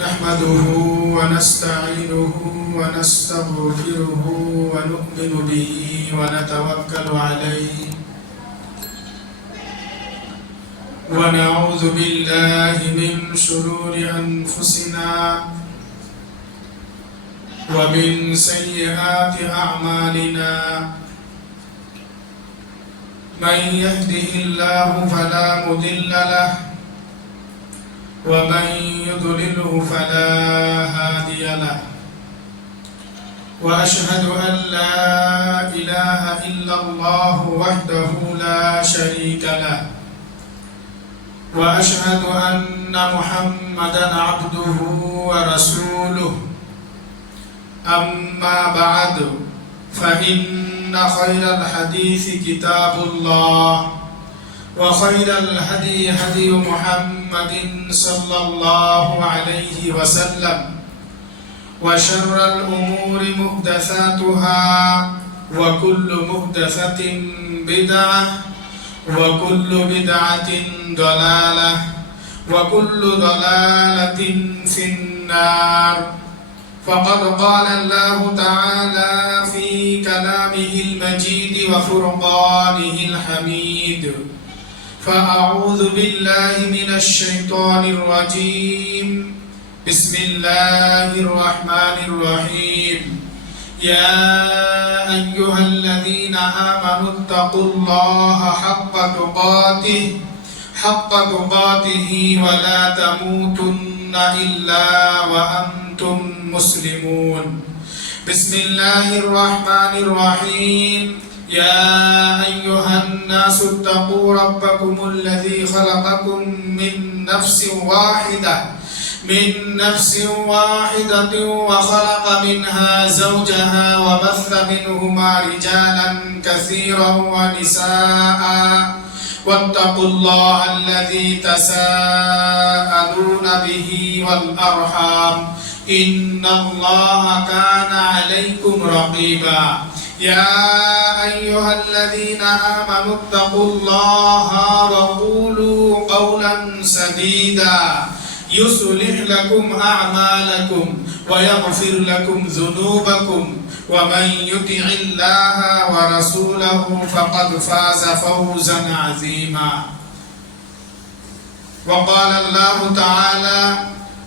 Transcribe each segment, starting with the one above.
نحمده ونستعينه ونستغفره ونؤمن به ونتوكل عليه ونعوذ بالله من شرور أنفسنا ومن سيئات أعمالنا من يهده الله فلا مضل له ومن يضلله فلا هادي له وأشهد أن لا إله إلا الله وحده لا شريك له وأشهد أن محمدا عبده ورسوله أما بعد فإن خير الحديث كتاب الله وخير الهدي هدي محمد صلى الله عليه وسلم وشر الأمور محدثاتها وكل محدثة بدعة وكل بدعة ضلالة وكل ضلالة في النار فقد قال الله تعالى في كلامه المجيد وفرقانه الحميد فأعوذ بالله من الشيطان الرجيم بسم الله الرحمن الرحيم يا أيها الذين آمنوا اتقوا الله حق تقاته ولا تموتن إلا وأنتم مسلمون بسم الله الرحمن الرحيم يا أيها الناس اتقوا ربكم الذي خلقكم من نفس واحدة وخلق منها زوجها وبث منهما رجالا كثيرا ونساء واتقوا الله الذي تساءلون به والأرحام إن الله كان عليكم رقيبا يا أيها الذين آمنوا اتقوا الله وقولوا قولا سديدا يصلح لكم أعمالكم ويغفر لكم ذنوبكم ومن يطع الله ورسوله فقد فاز فوزا عظيما وقال الله تعالى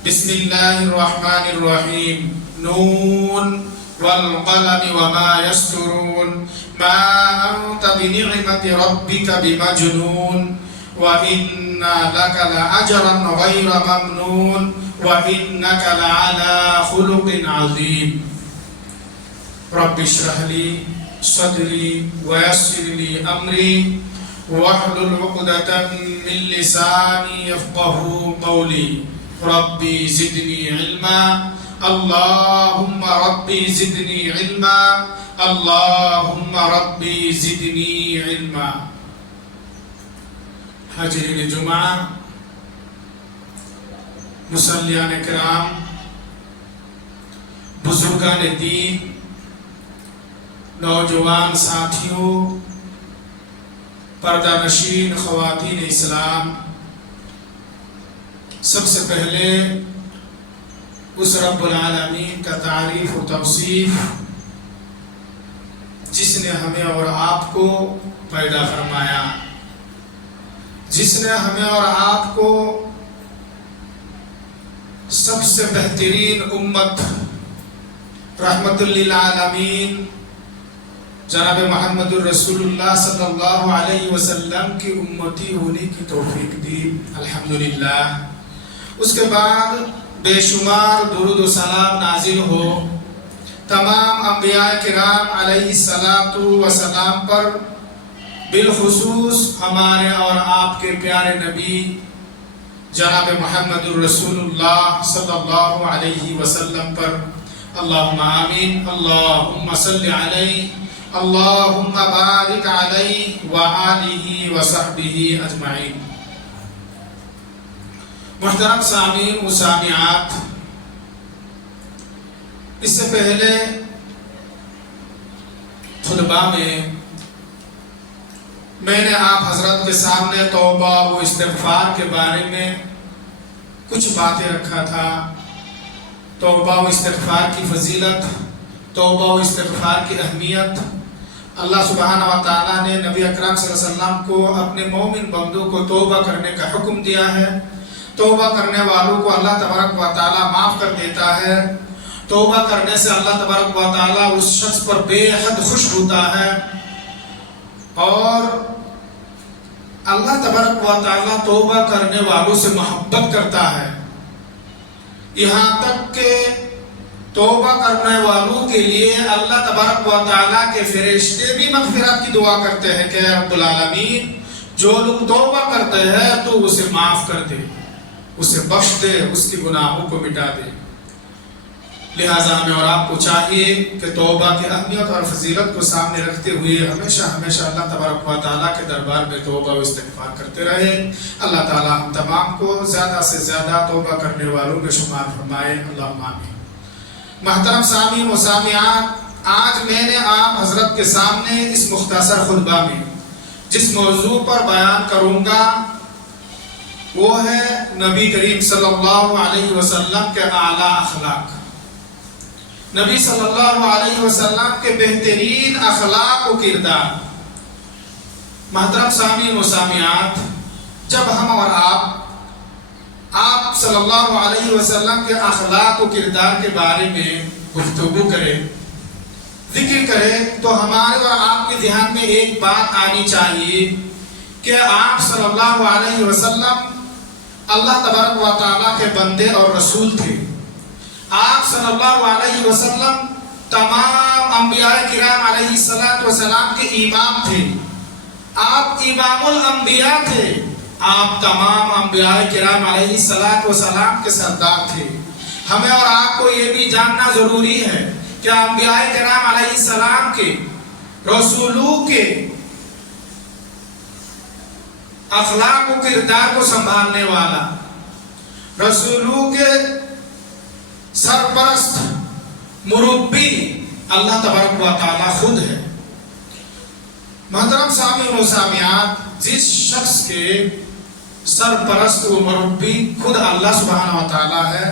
بسم الله الرحمن الرحيم نون والقلم وما يسطرون ما أنت بنعمة ربك بمجنون وإن لك لأجرا غير ممنون وإنك لعلى خلق عظيم رب اشرح لي صدري ويسر لي أمري واحلل عقدة من لساني يفقه قولي ربي زدني علما اللهم ربي زدني علما اللهم ربي زدني علما حاضرین جمعہ مصلیان کرام بزرگان دین نوجوان ساتھیوں پردہ نشین خواتین اسلام سب سے پہلے اس رب العالمین کا تعریف و توصیف جس نے ہمیں اور آپ کو پیدا فرمایا جس نے ہمیں اور آپ کو سب سے بہترین امت رحمت للعالمین جناب محمد الرسول اللہ صلی اللہ علیہ وسلم کی امتی ہونے کی توفیق دی الحمدللہ۔ اس کے بعد بے شمار درود و سلام نازل ہو تمام انبیاء کرام علیہ السلام پر، بالخصوص ہمارے اور آپ کے پیارے نبی جناب محمد الرسول اللہ صلی اللہ علیہ وسلم پر، اللہم آمین، اللہم صلی علیہ، اللہم بارک علیہ وآلہ وصحبہ اجمعین۔ محترم سامعین و سامعات، اس سے پہلے خطبہ میں میں نے آپ حضرت کے سامنے توبہ و استغفار کے بارے میں کچھ باتیں رکھا تھا. توبہ و استغفار کی فضیلت، توبہ و استغفار کی اہمیت. اللہ سبحانہ و تعالیٰ نے نبی اکرم صلی اللہ علیہ وسلم کو اپنے مومن بندوں کو توبہ کرنے کا حکم دیا ہے. توبہ کرنے والوں کو اللہ تبارک و تعالیٰ معاف کر دیتا ہے. توبہ کرنے سے اللہ تبارک و تعالیٰ اس شخص پر بے حد خوش ہوتا ہے، اور اللہ تبارک و تعالیٰ توبہ کرنے والوں سے محبت کرتا ہے. یہاں تک کہ توبہ کرنے والوں کے لیے اللہ تبارک و تعالیٰ کے فرشتے بھی مغفرت کی دعا کرتے ہیں کہ رب العالمین جو لوگ توبہ کرتے ہیں تو اسے معاف کر دے، اسے بخش دے، اس کی گناہوں کو مٹا دے. لہٰذا ہمیں اور آپ کو چاہیے کہ توبہ کی اہمیت اور فضیلت کو سامنے رکھتے ہوئے ہمیشہ اللہ تبارک و تعالیٰ کے دربار میں توبہ و استغفار کرتے رہے. اللہ تعالیٰ ہم تمام کو زیادہ سے زیادہ توبہ کرنے والوں میں شمار فرمائے. اللہم آمین. محترم سامعین و سامعات، آج میں نے آپ حضرت کے سامنے اس مختصر خطبہ میں جس موضوع پر بیان کروں گا وہ ہے نبی کریم صلی اللہ علیہ وسلم کے اعلیٰ اخلاق. نبی صلی اللہ علیہ وسلم کے بہترین اخلاق و کردار. محترم سامعین و سامعات، جب ہم اور آپ صلی اللہ علیہ وسلم کے اخلاق و کردار کے بارے میں گفتگو کریں، ذکر کریں، تو ہمارے اور آپ کے ذہن میں ایک بات آنی چاہیے کہ آپ صلی اللہ علیہ وسلم اللہ تبارک و تعالیٰ کے بندے اور رسول تھے. آپ صلی اللہ علیہ وسلم تمام انبیاء کرام علیہ السلام کے امام تھے. آپ امام الانبیاء تھے. آپ تمام انبیاء کرام علیہ السلام کے سردار تھے. ہمیں اور آپ کو یہ بھی جاننا ضروری ہے کہ انبیاء کرام علیہ السلام کے، رسولوں کے اخلاق و کردار کو سنبھالنے والا، رسولوں کے سرپرست، مربی اللہ تبارک و تعالیٰ خود ہے. محترم سامعین و سامعات، جس شخص کے سرپرست و مربی خود اللہ سبحانہ و تعالیٰ ہے،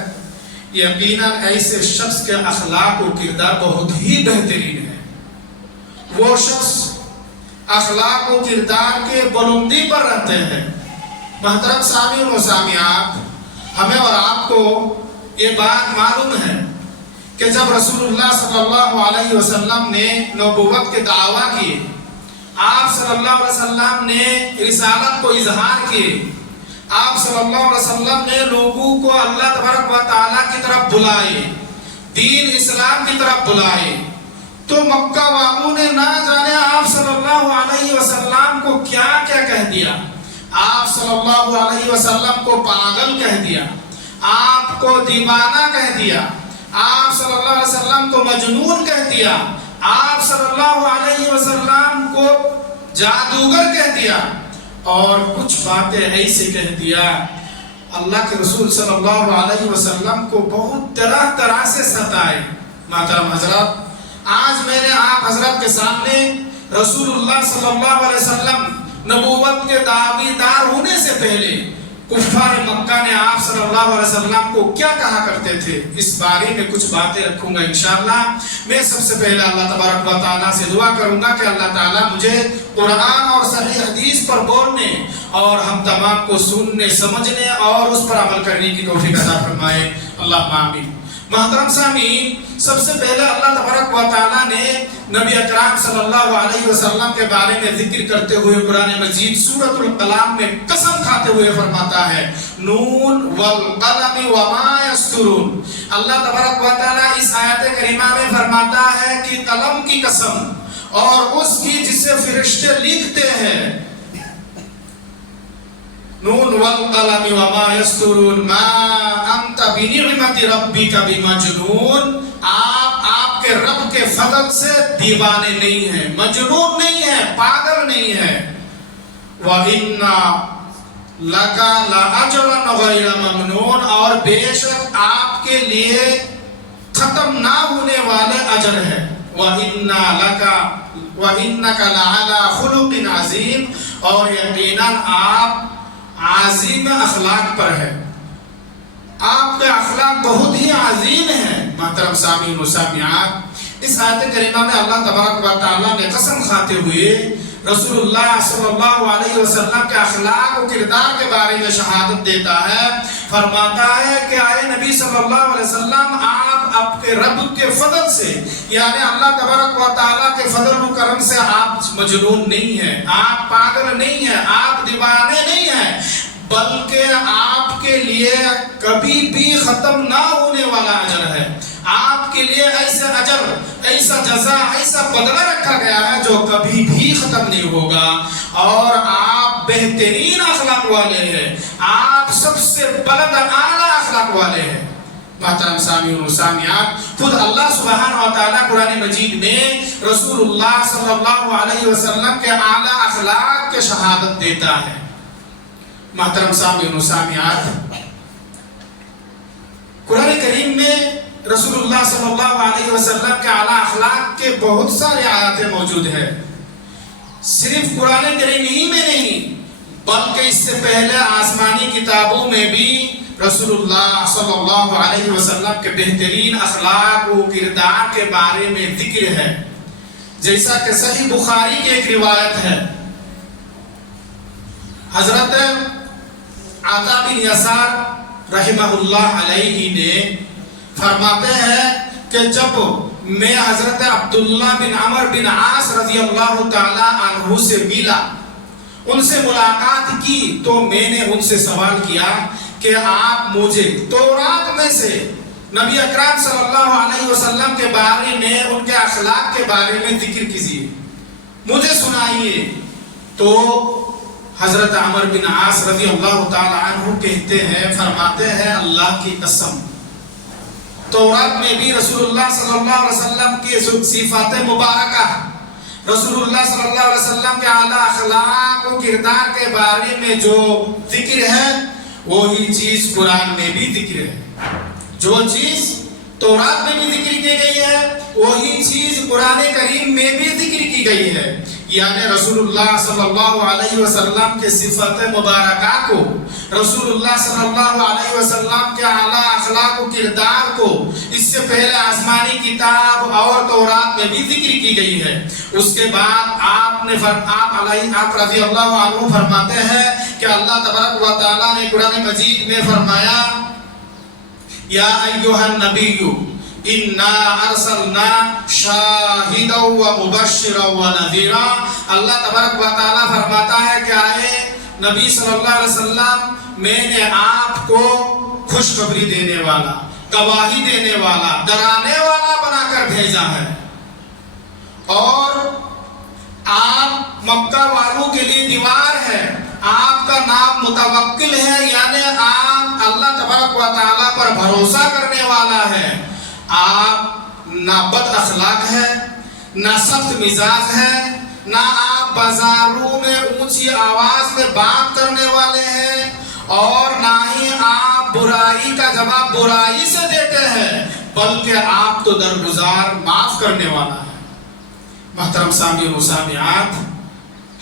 یقیناً ایسے شخص کے اخلاق و کردار بہت ہی بہترین ہے. وہ شخص اخلاق و کردار کے بلندی پر رہتے ہیں. محترم سامعین و سامعات، ہمیں اور آپ کو یہ بات معلوم ہے کہ جب رسول اللہ صلی اللہ علیہ وسلم نے نبوت کے دعویٰ کیے، آپ صلی اللہ علیہ وسلم نے رسالت کو اظہار کیے، آپ صلی اللہ علیہ وسلم نے لوگوں کو اللہ تبارک و تعالیٰ کی طرف بلائے، دین اسلام کی طرف بلائے، تو مکہ والوں نے نہ جانے آپ صلی اللہ علیہ وسلم کو کیا کیا کہہ دیا. آپ صلی اللہ علیہ وسلم کو پاگل کہہ دیا، آپ کو دیوانہ کہہ دیا، آپ صلی اللہ علیہ وسلم کو مجنون کہہ دیا، آپ صلی اللہ علیہ وسلم کو جادوگر کہہ دیا، اور کچھ باتیں ایسے کہہ دیا. اللہ کے رسول صلی اللہ علیہ وسلم کو بہت طرح طرح سے ستائے. محترم حضرات، آج میں نے آپ حضرت کے سامنے رسول اللہ صلی اللہ علیہ وسلم نبوت کے دعوی دار ہونے سے پہلے کفار مکہ نے آپ صلی اللہ علیہ وسلم کو کیا کہا کرتے تھے، اس بارے میں کچھ باتیں رکھوں گا انشاءاللہ. میں سب سے پہلے اللہ تبارک و تعالیٰ سے دعا کروں گا کہ اللہ تعالیٰ مجھے قرآن اور صحیح حدیث پر بولنے اور ہم تمام کو سننے، سمجھنے اور اس پر عمل کرنے کی توفیق عطا فرمائے. اللہم آمین. محترم سامعین، سب سے پہلے اللہ تبارک و تعالیٰ نے نبی اکرم صلی اللہ علیہ وسلم کے بارے میں ذکر کرتے ہوئے قرآن مجید سورۃ القلم میں قسم کھاتے ہوئے فرماتا ہے، نون والقلم وما یسطرون. اللہ تبارک و تعالیٰ اس آیت کریمہ میں فرماتا ہے کہ قلم کی قسم اور اس کی جسے فرشتے لکھتے ہیں. نون والقلم وما یسطرون ما انت بنعمت ربک بمجنون. آپ کے رب کے فضل سے دیوانے نہیں ہیں، مجنون نہیں ہیں، پاگل نہیں ہیں. وَإِنَّ لَكَ لَأَجْرًا غَيْرَ مَمْنُونٍ، اور بے شک آپ کے لیے ختم نہ ہونے والے اجر ہے. وَإِنَّكَ لَعَلَىٰ خُلُقٍ عَظِيمٍ، اور یقیناً آپ عظیم اخلاق پر ہے، آپ کے اخلاق بہت ہی عظیم ہیں۔ محترم سامعین و سامعات، اس آیت کریمہ میں اللہ تبارک و تعالیٰ نے قسم کھاتے ہوئے رسول اللہ صلی اللہ علیہ وسلم کے اخلاق و کردار کے بارے میں شہادت دیتا ہے، فرماتا ہے کہ آئے نبی صلی اللہ علیہ وسلم، آپ کے رب کے فضل سے، یعنی اللہ تبارک و تعالیٰ کے فضل و کرم سے آپ مجنون نہیں ہیں، آپ پاگل نہیں ہیں، آپ دیوانے نہیں ہیں، بلکہ آپ کے لیے کبھی بھی ختم نہ ہونے والا اجر ہے، آپ کے لیے ایسا اجر، ایسا جزا، ایسا بدلہ رکھا گیا ہے جو کبھی بھی ختم نہیں ہوگا، اور آپ بہترین اخلاق والے ہیں، آپ سب سے بلند اعلیٰ اخلاق والے ہیں۔ محترم سامعین و سامعات، خود اللہ سبحانہ و تعالیٰ قرآن مجید میں رسول اللہ صلی اللہ علیہ وسلم کے اعلیٰ اخلاق کے شہادت دیتا ہے۔ محترم سامعین و سامعات، قرآن کریم میں رسول اللہ صلی اللہ علیہ وسلم کے اعلیٰ اخلاق کے بہت سارے آیاتیں موجود ہیں۔ صرف قرآن کریم ہی میں نہیں بلکہ اس سے پہلے آسمانی کتابوں میں بھی رسول اللہ صلی اللہ علیہ وسلم کے بہترین اخلاق و کردار کے بارے میں ذکر ہے، جیسا کہ صحیح بخاری کی ایک روایت ہے، حضرت عطا بن یسار رحمہ اللہ علیہ نے فرماتے ہیں کہ جب میں حضرت عبداللہ بن عمر بن عاص رضی اللہ تعالی عنہ سے ملا، ان سے ملاقات کی، تو میں نے ان سے سوال کیا کہ آپ مجھے تورات میں سے نبی اکرم صلی اللہ علیہ وسلم کے بارے میں، ان کے اخلاق کے بارے میں ذکر کیجیے، مجھے سنائیے۔ تو حضرت عمر بن عاص رضی اللہ تعالی عنہ کہتے ہیں، فرماتے ہیں، اللہ کی قسم، تورات میں بھی رسول اللہ صلی اللہ علیہ وسلم کی صفات مبارکہ، رسول اللہ صلی اللہ علیہ وسلم کے اعلیٰ اخلاق و کردار کے بارے میں جو ذکر ہے، وہی چیز قرآن میں بھی ذکر ہے، جو چیز تورات میں بھی ذکر کی گئی ہے وہی چیز قرآن کریم میں بھی ذکر کی گئی ہے، یعنی رسول اللہ صلی اللہ علیہ وسلم کے صفات مبارکہ کو، رسول اللہ صلی اللہ علیہ وسلم کے اعلیٰ اخلاق و کردار کو اس سے پہلے آسمانی کتاب اور تورات میں بھی ذکر کی گئی ہے۔ اس کے بعد آپ رضی اللہ عنہ فرماتے ہیں کہ اللہ تبارک و تعالیٰ نے قرآن مجید میں فرمایا، یا ایھا النبی انا ارسلنا شاہدا و مبشرا و نذیرا، اللہ تبارک و تعالیٰ فرماتا ہے کہ آئے نبی صلی اللہ علیہ وسلم، میں نے آپ کو خوشخبری دینے والا، گواہی دینے والا، ڈرانے والا بنا کر بھیجا ہے، اور آپ مکہ والوں کے لیے دیوار ہے، آپ کا نام متوکل ہے، یعنی آپ اللہ تبارک و تعالیٰ پر بھروسہ کرنے والا ہے، آپ نہ بد اخلاق ہے، نہ سخت مزاج ہے، نہ آپ بازاروں میں اونچی آواز میں بات کرنے والے ہیں، اور نہ ہی آپ برائی کا جواب برائی سے دیتے ہیں، بلکہ آپ تو درگزار معاف کرنے والا ہے۔ محترم سامعین و سامعات،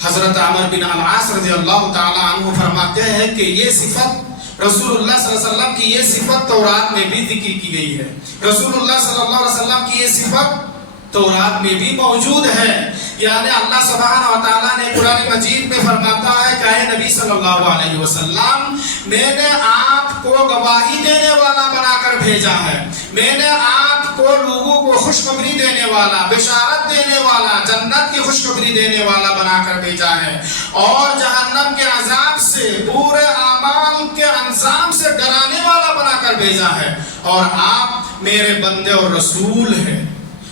حضرت عمر بن العاص رضی اللہ تعالی عنہ فرماتے ہیں کہ یہ صفت رسول اللہ صلی اللہ علیہ وسلم کی یہ صفت تورات میں بھی ذکر کی گئی ہے، رسول اللہ صلی اللہ علیہ وسلم کی یہ صفت تورات میں بھی موجود ہے، یعنی اللہ سبحانہ و تعالیٰ نے قرآن مجید میں فرماتا ہے کہ اے نبی صلی اللہ علیہ وسلم، میں نے آپ کو گواہی دینے والا بنا کر بھیجا ہے، میں نے آپ کو لوگوں کو خوشخبری دینے والا، بشارت دینے والا، جنت کی خوشخبری دینے والا بنا کر بھیجا ہے، اور جہنم کے عذاب سے، برے اعمال کے انجام سے ڈرانے والا بنا کر بھیجا ہے، اور آپ میرے بندے اور رسول ہیں،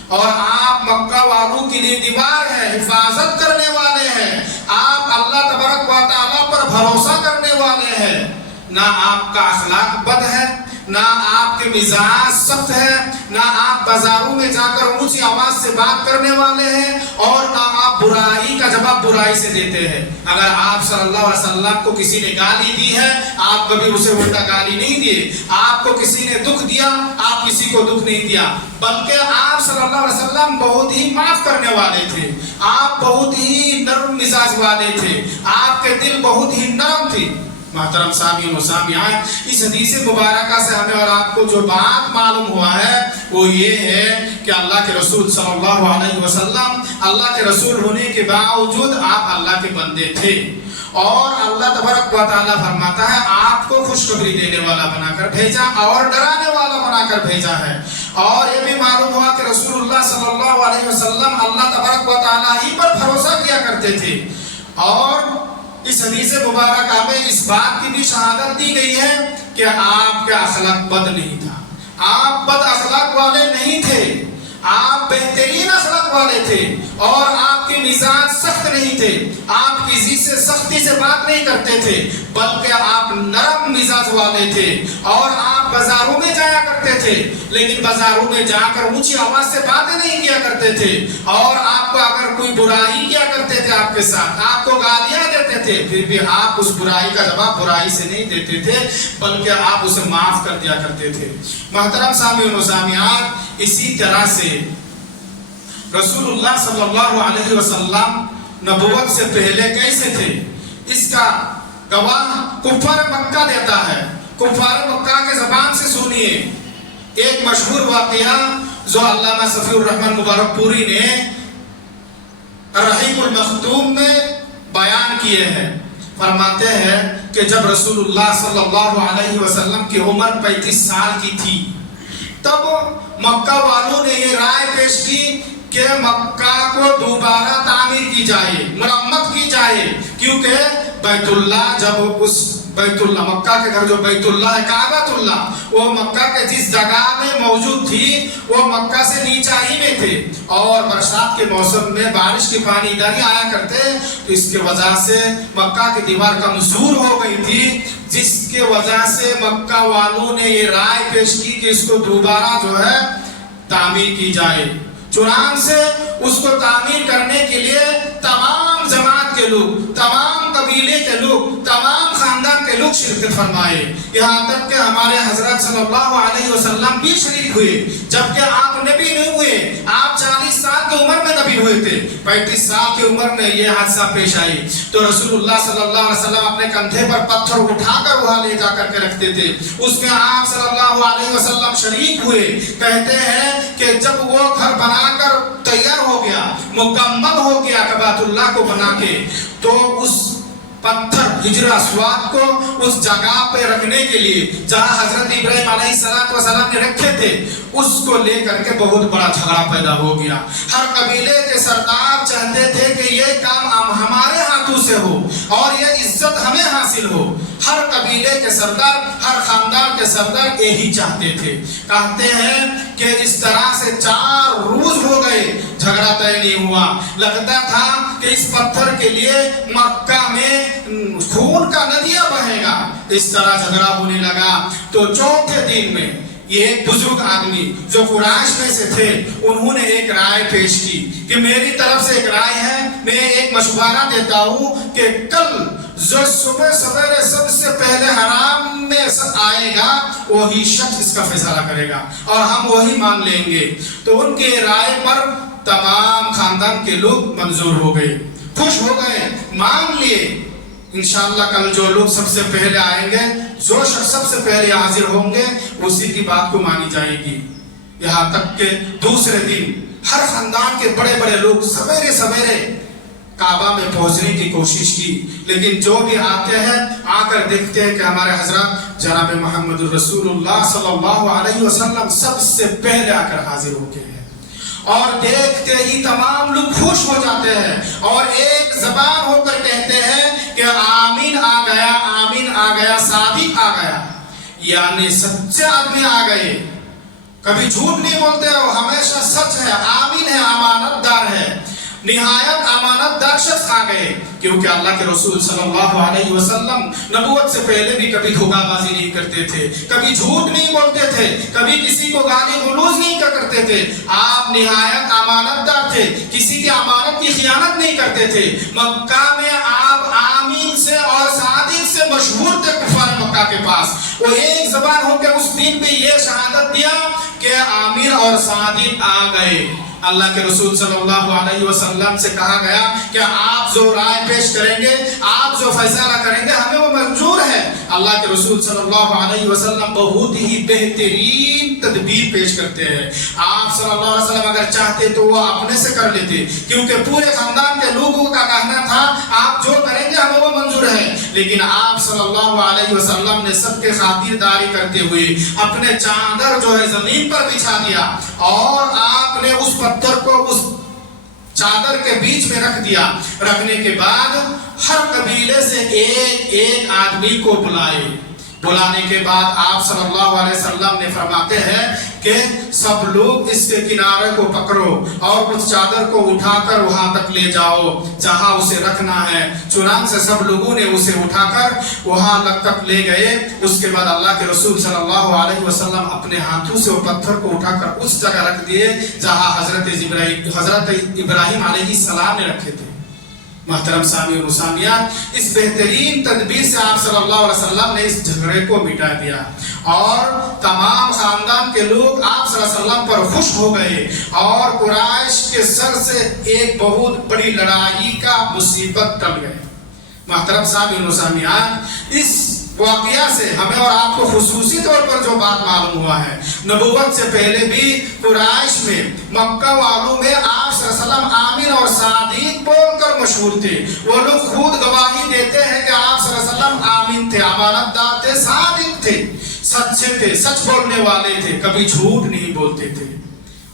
اور آپ مکہ والوں کے لیے دیوار ہے، حفاظت کرنے والے ہیں، آپ اللہ تبارک و تعالیٰ پر بھروسہ کرنے والے ہیں، نہ آپ کا اخلاق بد ہے، نہ آپ کے مزاج سخت ہے، نہ آپ بازاروں میں جا کر اونچی آواز سے بات کرنے والے ہیں، اور نہ آپ برائی کا جواب برائی سے دیتے ہیں۔ اگر آپ صلی اللہ علیہ وسلم کو کسی نے گالی دی ہے، آپ کبھی اسے الٹا گالی نہیں دیے۔ آپ کو کسی نے دکھ دیا، آپ کسی کو دکھ نہیں دیا، بلکہ آپ صلی اللہ علیہ وسلم بہت ہی معاف کرنے والے تھے، آپ بہت ہی نرم مزاج والے تھے، آپ کے دل بہت ہی نرم تھے۔ محترم سامعین و سامعات، اس حدیث مبارکہ سے ہمیں اور آپ کو جو بات معلوم ہوا ہے وہ یہ ہے کہ اللہ کے رسول صلی اللہ علیہ وسلم اللہ کے رسول ہونے کے باوجود آپ اللہ کے بندے تھے، اور اللہ تبارک و تعالیٰ فرماتا ہے آپ کو خوشخبری دینے والا بنا کر بھیجا اور ڈرانے والا بنا کر بھیجا ہے۔ اور یہ بھی معلوم ہوا کہ رسول اللہ صلی اللہ علیہ وسلم اللہ تبارک و تعالیٰ ہی پر بھروسہ کیا کرتے تھے، اور اس حدیث مبارکہ میں اس بات کی بھی شہادت دی گئی ہے کہ آپ کا اخلاق بد نہیں تھا، آپ بد اخلاق والے نہیں تھے، آپ بہترین اخلاق والے تھے، اور آپ کے مزاج سخت نہیں تھے، آپ کسی سے سختی سے بات نہیں کرتے تھے، بلکہ آپ نرم مزاج والے تھے، اور آپ بازاروں میں جایا کرتے تھے، لیکن بازاروں میں جا کر اونچی آواز سے باتیں نہیں کیا کرتے تھے، اور آپ کو اگر کوئی برائی کیا کرتے تھے آپ کے ساتھ، آپ کو گالیاں دیتے تھے، پھر بھی آپ اس برائی کا جواب برائی سے نہیں دیتے تھے، بلکہ آپ اسے معاف کر دیا کرتے تھے۔ محترم سامعین و سامعات، اسی طرح سے رسول اللہ صلی اللہ علیہ وسلم نبوت سے پہلے کیسے تھے، اس کا گواہ کفار مکہ دیتا ہے۔ کفار مکہ کے زبان سے سنیے ایک مشہور واقعہ جو علامہ صفی الرحمن مبارک پوری نے الرحیق المختوم میں بیان کیے ہیں۔ فرماتے ہیں کہ جب رسول اللہ صلی اللہ علیہ وسلم کی عمر 35 سال کی تھی، تب مکہ والوں نے یہ رائے پیش کی کہ مکہ کو دوبارہ تعمیر کی جائے، مرمت کی جائے، کیونکہ بیت اللہ جب اس بیت اللہ مکہ کے گھر جو بیت اللہ ہے کعبۃ اللہ، وہ مکہ کے جس جگہ میں موجود تھی وہ مکہ سے نیچائی میں تھے، اور برسات کے موسم میں بارش کے پانی ادھر ہی آیا کرتے، تو اس کے وجہ سے مکہ کی دیوار کمزور ہو گئی تھی، جس کے وجہ سے مکہ والوں نے یہ رائے پیش کی کہ اس کو دوبارہ جو ہے تعمیر کی جائے۔ چنانچہ اس کو تعمیر کرنے کے لیے تمام جماعت کے لوگ، تمام قبیلے کے لوگ، تمام خاندان کے لوگ شرکت فرمائے، یہاں تک کہ ہمارے حضرت صلی اللہ علیہ وسلم بھی شریک ہوئے، جبکہ آپ نبی نہیں ہوئے، آپ 40 سال کی عمر میں نبی ہوئے تھے، 35 سال کی عمر میں یہ حادثہ پیش آئی، تو رسول اللہ صلی اللہ علیہ وسلم اپنے کندھے پر پتھر اٹھا کر وہاں لے جا کر کے رکھتے تھے، اس میں آپ صلی اللہ علیہ وسلم شریک ہوئے۔ کہتے ہیں کہ جب وہ گھر بنا کر تیار ہو گیا، مکمل ہو گیا کعبۃ اللہ کو بنا کے، تو اس پتھر حجر اسود کو اس جگہ پہ رکھنے کے لیے جہاں حضرت ابراہیم علیہ السلام نے رکھے تھے، اس کو لے کر کے بہت بڑا جھگڑا پیدا ہو گیا۔ ہر قبیلے کے سردار چاہتے تھے کہ یہ کام ہمارے ہاتھوں سے ہو اور یہ عزت ہمیں حاصل ہو۔ ہر قبیلے کے سردار، ہر خاندان کے سردار یہی چاہتے تھے۔ کہتے ہیں کہ اس طرح سے 4 روز ہو گئے، جھگڑا طے نہیں ہوا۔ لگتا تھا کہ اس پتھر کے لیے مکہ میں خون کا ندیاں بہے گا، اس طرح جھگڑا ہونے لگا۔ تو چوتھے دن میں یہ ایک بزرگ آدمی جو قریش میں سے تھے، انہوں نے ایک رائے پیش کی کہ میری طرف سے ایک رائے ہے، میں ایک مشورہ دیتا ہوں کہ کل جو صبح سویرے سب سے پہلے حرام میں آئے گا وہی شخص اس کا فیصلہ کرے گا اور ہم وہی مان لیں گے۔ تو ان کے رائے پر تمام خاندان کے لوگ منظور ہو گئے، خوش ہو گئے، مان لیے۔ انشاءاللہ کل جو لوگ سب سے پہلے آئیں گے، جو شخص سب سے پہلے حاضر ہوں گے، اسی کی بات کو مانی جائے گی۔ یہاں تک کہ دوسرے دن ہر خاندان کے بڑے بڑے لوگ سویرے سویرے کعبہ میں پہنچنے کی کوشش کی، لیکن جو بھی آتے ہیں آ کر دیکھتے ہیں کہ ہمارے حضرت جناب محمد الرسول اللہ صلی اللہ علیہ وسلم سب سے پہلے آ کر حاضر ہو گئے ہیں، اور دیکھتے ہی تمام لوگ خوش ہو جاتے ہیں اور ایک زبان ہو کر کہتے ہیں کہ آمین آ گیا، آمین آ گیا، صادق آ گیا، یعنی سچے آدمی آ گئے، کبھی جھوٹ نہیں بولتے، وہ ہمیشہ سچ ہے، آمین ہے، امانت دار ہے۔ نہایت امانت دار شخص آ گئے، کیونکہ اللہ کے رسول صلی اللہ علیہ وسلم نبوت سے پہلے بھی کبھی دھوکہ بازی نہیں کرتے تھے، کبھی جھوٹ نہیں بولتے تھے، کبھی کسی کو گالی غلوظ نہیں کرتے تھے۔ آپ نہایت امانت دار تھے، کسی کی امانت کی خیانت نہیں کرتے تھے۔ مکہ میں آپ آمین سے اور صادق سے مشہور تھے کفار مکہ کے پاس۔ وہ ایک زبان ہو کے اس دن پہ یہ شہادت دیا کہ آمین اور صادق آ گئے۔ اللہ کے رسول صلی اللہ علیہ وسلم سے کہا گیا کہ آپ جو رائے پیش کریں گے، آپ جو فیصلہ کریں گے، ہمیں وہ منظور ہے۔ اللہ کے رسول صلی اللہ علیہ وسلم بہت ہی بہترین تدبیر پیش کرتے ہیں۔ آپ صلی اللہ علیہ وسلم اگر چاہتے تو وہ اپنے سے کر لیتے، کیونکہ پورے خاندان کے لوگوں کا کہنا تھا آپ جو کریں گے ہمیں وہ منظور ہے، لیکن آپ صلی اللہ علیہ وسلم نے سب کے خاطرداری کرتے ہوئے اپنے چادر جو ہے زمین پر بچھا دیا، اور آپ نے اس پتھر کو اس چادر کے بیچ میں رکھ دیا۔ رکھنے کے بعد ہر قبیلے سے ایک ایک آدمی کو بلانے کے بعد آپ صلی اللہ علیہ وسلم نے فرماتے ہیں کہ سب لوگ اس کے کنارے کو پکڑو اور اس چادر کو اٹھا کر وہاں تک لے جاؤ جہاں اسے رکھنا ہے۔ چنانچہ سب لوگوں نے اسے اٹھا کر وہاں تک لے گئے۔ اس کے بعد اللہ کے رسول صلی اللہ علیہ وسلم اپنے ہاتھوں سے وہ پتھر کو اٹھا کر اس جگہ رکھ دیے جہاں حضرت ابراہیم علیہ السلام نے رکھے تھے۔ محترم سامعین و سامعات، اس بہترین تدبیر سے آپ صلی اللہ علیہ وسلم نے اس جھگڑے کو مٹا دیا، اور تمام خاندان کے لوگ آپ صلی اللہ علیہ وسلم پر خوش ہو گئے، اور قریش کے سر سے ایک بہت بڑی لڑائی کا مصیبت ٹل گئے۔ محترم سامعین و سامعات، اس واقعہ سے ہمیں اور آپ کو خصوصی طور پر جو بات معلوم ہوا ہے، نبوت سے پہلے بھی قریش میں، مکہ والوں میں آپ صلی اللہ علیہ وسلم آمین اور صادق بول کر مشہور تھے۔ وہ لوگ خود گواہی دیتے ہیں کہ آپ صلی اللہ علیہ وسلم آمین تھے، امانت دار تھے، صادق تھے، سچے تھے، سچ بولنے والے تھے، کبھی جھوٹ نہیں بولتے تھے۔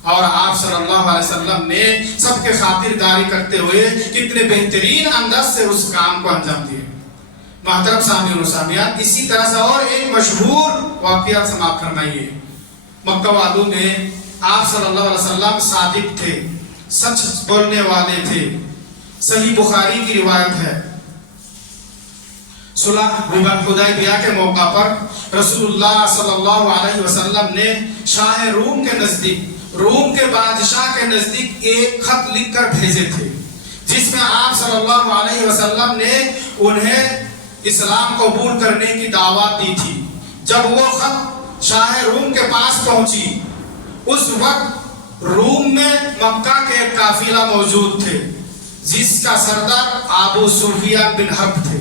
اور آپ صلی اللہ علیہ وسلم نے سب کے خاطرداری کرتے ہوئے کتنے بہترین انداز سے اس کام کو انجام دیا۔ محترم سامعین و سامعات، اسی طرح سے اور ایک مشہور واقعہ سماعت فرمائیے۔ مکہ والوں میں آپ صلی اللہ علیہ وسلم صادق تھے، سچ بولنے والے تھے۔ صحیح بخاری کی روایت ہے، صلح حدیبیہ کے موقع پر رسول اللہ صلی اللہ علیہ وسلم نے شاہ روم کے نزدیک، روم کے بادشاہ کے نزدیک ایک خط لکھ کر بھیجے تھے، جس میں آپ صلی اللہ علیہ وسلم نے انہیں اسلام قبول کرنے کی دعوت دی تھی۔ جب وہ خط شاہ روم کے پاس پہنچی، اس وقت روم میں مکہ کے ایک قافلہ موجود تھے جس کا سردار ابو سفیان بن حرب تھے۔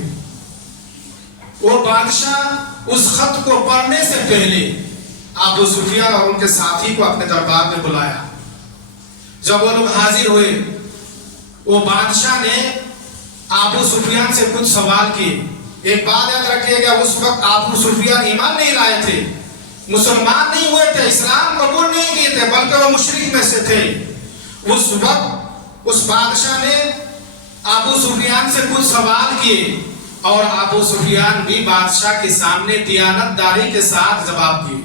وہ بادشاہ اس خط کو پڑھنے سے پہلے ابو سفیان اور ان کے ساتھی کو اپنے دربار میں بلایا۔ جب وہ لوگ حاضر ہوئے، وہ بادشاہ نے ابو سفیان سے کچھ سوال کیے۔ ایک بات یاد رکھیے گا، اس وقت ابو سفیان ایمان نہیں لائے تھے، مسلمان نہیں ہوئے تھے، اسلام قبول نہیں کیے تھے، بلکہ وہ مشرک میں سے تھے۔ اس وقت اس بادشاہ نے ابو سفیان سے کچھ سوال کیے، اور ابو سفیان بھی بادشاہ کے سامنے دیانت داری کے ساتھ جواب دیے۔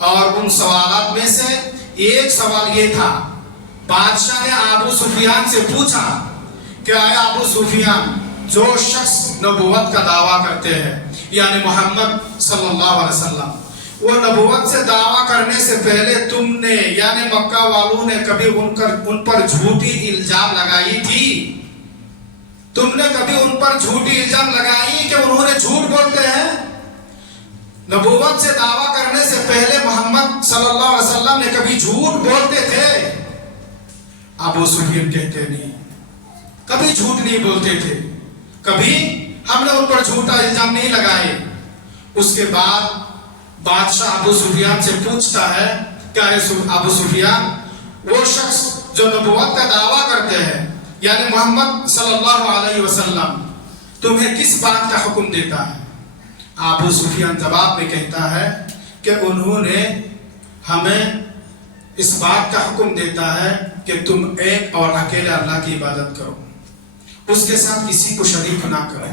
اور ان سوالات میں سے ایک سوال یہ تھا، بادشاہ نے ابو سفیان سے پوچھا کہ اے ابو سفیان، جو شخص نبوت کا دعویٰ کرتے ہیں، یعنی محمد صلی اللہ علیہ وسلم، وہ نبوت سے دعویٰ کرنے سے پہلے تم نے یعنی مکہ والوں نے کبھی ان پر جھوٹی الزام لگائی تھی؟ تم نے کبھی ان پر جھوٹی الزام لگائی کہ انہوں نے جھوٹ بولتے ہیں؟ نبوت سے دعویٰ کرنے سے پہلے محمد صلی اللہ علیہ وسلم نے کبھی جھوٹ بولتے تھے؟ ابو سفیان کہتے نہیں، کبھی جھوٹ نہیں بولتے تھے، کبھی ہم نے ان پر جھوٹا الزام نہیں لگائے۔ اس کے بعد بادشاہ ابو سفیان سے پوچھتا ہے کہ ابو سفیان، وہ شخص جو نبوت کا دعویٰ کرتے ہیں یعنی محمد صلی اللہ علیہ وسلم، تمہیں کس بات کا حکم دیتا ہے؟ ابو سفیان جواب میں کہتا ہے کہ انہوں نے ہمیں اس بات کا حکم دیتا ہے کہ تم ایک اور اکیلے اللہ کی عبادت کرو، اس کے ساتھ کسی کو شریک نہ کرو،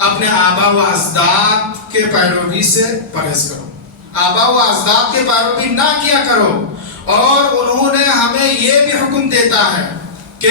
اپنے آبا و اجداد کے پیروی سے پرہیز کرو، آبا و اجداد کے پیروی نہ کیا کرو۔ اور انہوں نے ہمیں یہ بھی حکم دیتا ہے کہ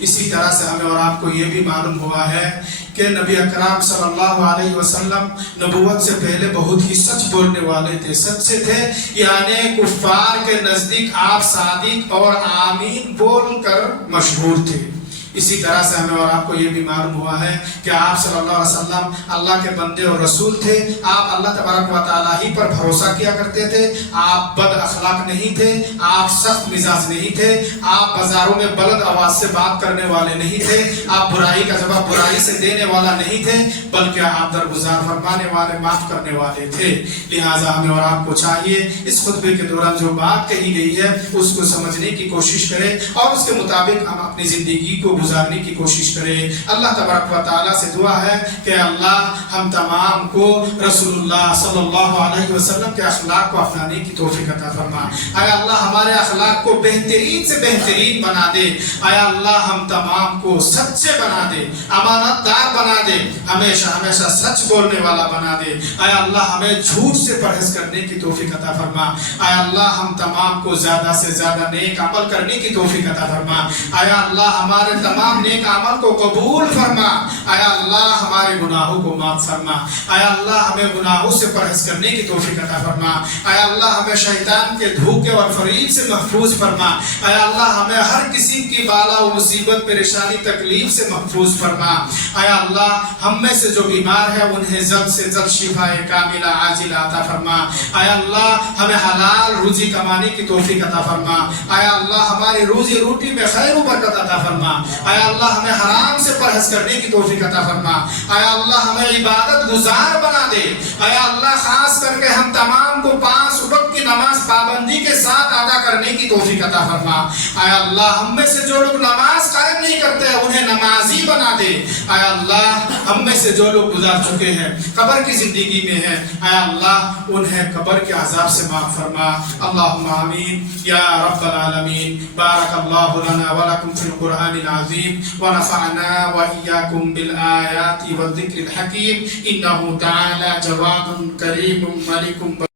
اسی طرح سے ہمیں اور آپ کو یہ بھی معلوم ہوا ہے کہ نبی اکرم صلی اللہ علیہ وسلم نبوت سے پہلے بہت ہی سچ بولنے والے تھے، سچے تھے، یعنی کفار کے نزدیک آپ صادق اور آمین بول کر مشہور تھے۔ اسی طرح سے ہمیں اور آپ کو یہ بھی معلوم ہوا ہے کہ آپ صلی اللہ علیہ وسلم اللہ کے بندے اور رسول تھے، آپ اللہ تبارک و تعالیٰ ہی پر بھروسہ کیا کرتے تھے، آپ بد اخلاق نہیں تھے، آپ سخت مزاج نہیں تھے، آپ بازاروں میں بلند آواز سے بات کرنے والے نہیں تھے، آپ برائی کا جواب برائی سے دینے والا نہیں تھے، بلکہ آپ درگزار فرمانے والے، معاف کرنے والے تھے۔ لہٰذا ہمیں اور آپ کو چاہیے اس خطبے کے دوران جو بات کہی گئی ہے اس کو سمجھنے کی کوشش کریں اور اس کے مطابق ہم اپنی زندگی کو گزارنے کی کوشش کریں۔ اللہ تبارک و تعالیٰ سے دعا ہے کہ اللہ ہم تمام کو رسول اللہ صلی اللہ علیہ وسلم کے اخلاق کو اپنانے کی توفیق عطا فرما۔ اے اللہ ہمارے اخلاق کو بہترین سے بہترین بنا دے۔ اے اللہ ہم تمام کو سچے بنا دے، امانت دار بنا دے، ہمیشہ ہمیشہ سچ بولنے والا بنا دے۔ اے اللہ ہمیں جھوٹ سے پرہیز کرنے کی توفیق عطا فرما۔ اے اللہ ہم تمام کو زیادہ سے زیادہ نیک عمل کرنے کی توفیق عطا فرما۔ اے اللہ ہمارے تمام نیک عمل کو قبول فرما۔ اے اللہ ہمارے گناہوں کو معاف فرما۔ اے اللہ ہمیں گناہوں سے پرہیز کرنے کی توفیق عطا فرما۔ اے اللہ ہمیں شیطان کے دھوکے اور فریب سے محفوظ فرما۔ اے اللہ ہمیں ہر قسم کی بالا و مصیبت، پریشانی، تکلیف سے محفوظ فرما۔ اے اللہ ہم میں سے جو بیمار ہے انہیں جلد سے جلد شفا کاملہ عاجلہ عطا فرما۔ اے اللہ ہمیں حلال روزی کمانے کی توفیق عطا فرما۔ اے اللہ ہماری روزی روٹی میں خیر و برکت عطا فرما۔ اے اللہ ہمیں حرام سے پرہیز کرنے کی توفیق عطا فرما۔ اے اللہ ہمیں عبادت گزار بنا دے۔ اے اللہ خاص کر کے ہم تمام کو 5 وقت کی نماز پابندی کے ساتھ ادا کرنے کی توفیق عطا فرما۔ اے اللہ ہم میں سے جو لوگ نماز قائم نہیں کرتے انہیں نمازی بنا دے۔ اے اللہ ہم میں سے جو لوگ گزار چکے ہیں، قبر کی زندگی میں ہیں، اے اللہ انہیں قبر کے عذاب سے معاف فرما۔ اللہم آمین یا رب العالمین۔ بارک اللہ لنا ولکم فی القرآن العظیم ونفعنا وإياكم بالآيات والذکر الحکیم، انہ تعالی جواد کریم ملک